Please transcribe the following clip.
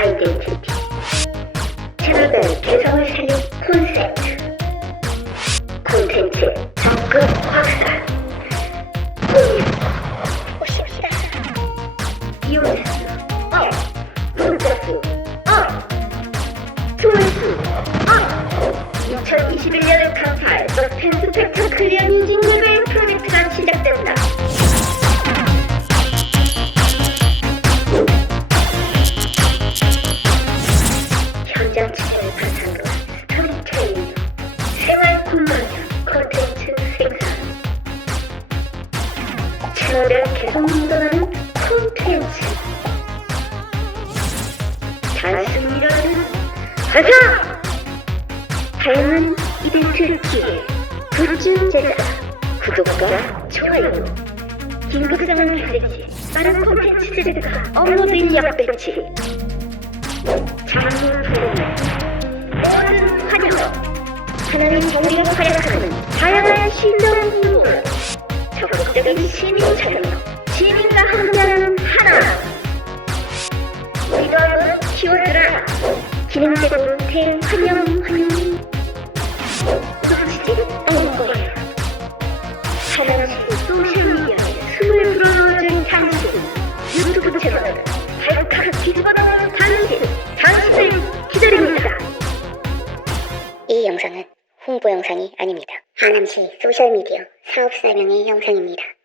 아이덴티티 채널별 개성을 살린 콘셉트 콘텐츠 적극 확산 이용수 업 문자수 업 조회수 업 2021년을 간파할 서스펜 스펙타클리어 뮤직 채널별 개성 묻어나는 콘텐츠, 단순이라는 가사! 다양한 이벤트 기회, 굿즈 제작, 구독과 좋아요, 긴급 상황 메시지, 빠른 콘텐츠 제작과 업로드 인력 배치, 장문 부분을 모든 환영. 하나님 우리가 활약하는 다양한 신동 부분 시민 참여 시민과 함께하는 하나. 리더는 키워드라. 기능적으로 대환영 환영. 놓치지 않을 거예요 하나씩 소셜미디어에 숨을 불어넣어준 당신. 유튜브 채널 발칵 뒤집어놓은 당신. 당신을 기다립니다. 이 영상은 홍보 영상이 아닙니다. 하남시 소셜미디어 사업 설명의 영상입니다.